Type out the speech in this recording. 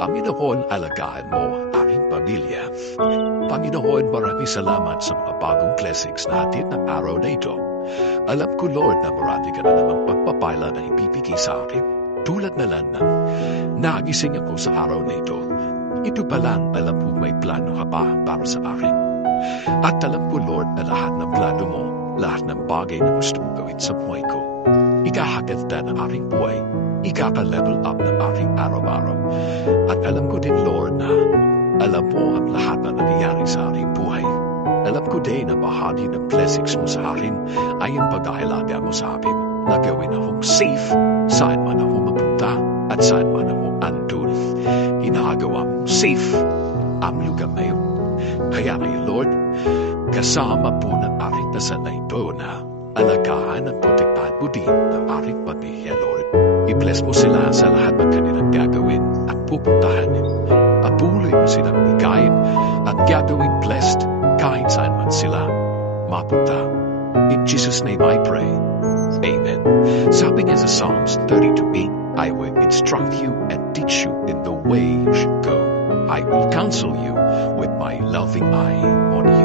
Panginoon, alagaan mo aming pamilya. Panginoon, maraming salamat sa mga bagong blessings na hatid ng araw na ito. Alam ko, Lord, na marami ka na namang pagpapala na ibibigay sa akin. Tulad na lang ng nagising ako sa araw na ito. Ito pa lang, alam ko may plano ka pa para sa akin. At alam ko, Lord, na lahat ng plano mo, lahat ng bagay na gusto mong gawin sa buhay ko, ikahaganda ng aking buhay, ikaka-level up ng aking araw-araw. At alam ko din, Lord, na alam mo ang lahat na nangyayari sa aking buhay. Alam ko din na bahagi ng blessings mo sa akin ay ang pag-aalaga mo sa akin na gawin akong safe saan man ako mapunta at saan man ako andun. Ginagawa mong safe ang lugar na yun. Kaya ngayon, Lord, kasama po ng aking dasal na ito na alagaan at protektahan mo din ang aking pamilya, I-bless mo sila sa lahat ng kanilang gagawin at pupuntahan. Patuloy mo silang ikain at gagawin blessed kahit saan man sila mapunta. In Jesus' name I pray. Amen. Sabi niya sa Psalms 32.8, I will instruct you and teach you in the way you should go. I will counsel you with my loving eye on you.